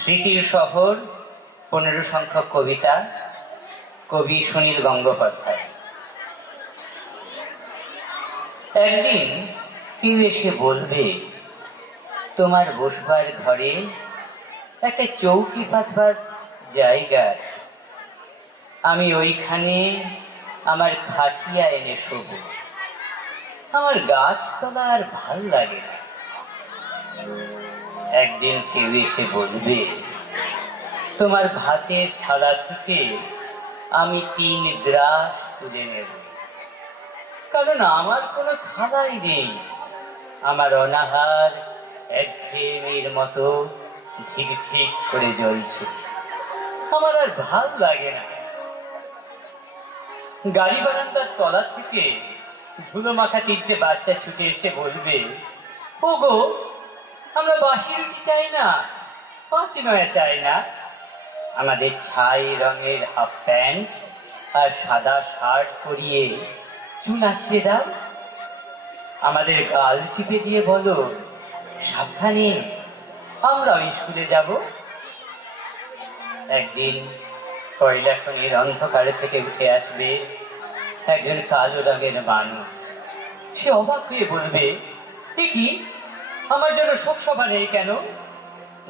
স্মৃতির শহর 15 সংখ্যক কবিতা, কবি সুনীল গঙ্গোপাধ্যায়। একদিন কেউ এসে বলবে, তোমার বসবার ঘরে একটা চৌকি পাতবার জায়গা আছে, আমি ওইখানে আমার খাটিয়া এনে শোব। আমার গাছতলা আর ভাল লাগে না। একদিন কেউ এসে বলবে, তোমার ভাতের থালা থেকে আমি 3 গ্রাস তুলে নেব, কারণ আমার কোনো থালাই নেই। আমার অনাহার একঘেয়েমির মতো ধিক ধিক করে জ্বলছে, আমার আর ভাল লাগে না। গাড়ি বারান্দার তলা থেকে ধুলো মাখা 3টে বাচ্চা ছুটে এসে বলবে, ওগো, আমরা বাসি রুটি চাই না, 5 নয়া চাই না, আমাদের ছাই রঙের হাফ প্যান্ট আর সাদা শার্ট পরিয়ে চুল আঁচড়ে দাও। আমাদের গাল টিপে দিয়ে বলো, সাবধানে, আমরাও স্কুলে যাব। একদিন কয়লা খনির অন্ধকার থেকে উঠে আসবে একজন কালো রঙের মানুষ। সে অবাক হয়ে বলবে, কি আমার জন্য শোকসভা নেই কেন?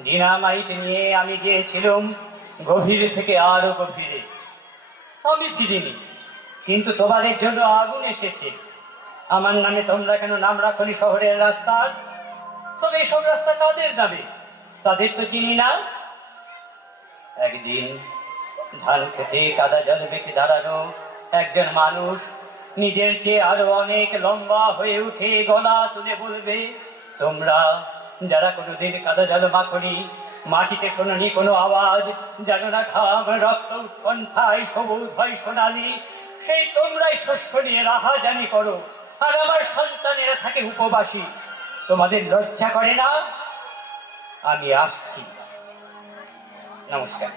ডিনামাইট নিয়ে আমি গিয়েছিলাম গভীরে থেকে আরো গভীরে, আমি ফিরিনি, কিন্তু তোমাদের জন্য আগুন এসেছে। আমার নামে তোমরা কেন নাম রাখনি শহরের রাস্তার? তবে এসব রাস্তা কাদের নামে? তাদের তো চিনি না। একদিন ধান খেতে কাদা জল মেখে দাঁড়ানো একজন মানুষ নিজের চেয়ে আরো অনেক লম্বা হয়ে উঠে গলা তুলে বলবে, তোমরা যারা কোনোদিন কাদা জল মাখনি, মাটিতে শোনি কোনো আওয়াজ, জানো না ঘাম রক্ত উৎকণ্ঠায় সবুজ হয় সোনালি, সেই তোমরাই শস্য নিয়ে রাহাজানি করো, আর আমার সন্তানেরা থাকে উপবাসী। তোমাদের লজ্জা করে না? আমি আসছি। নমস্কার।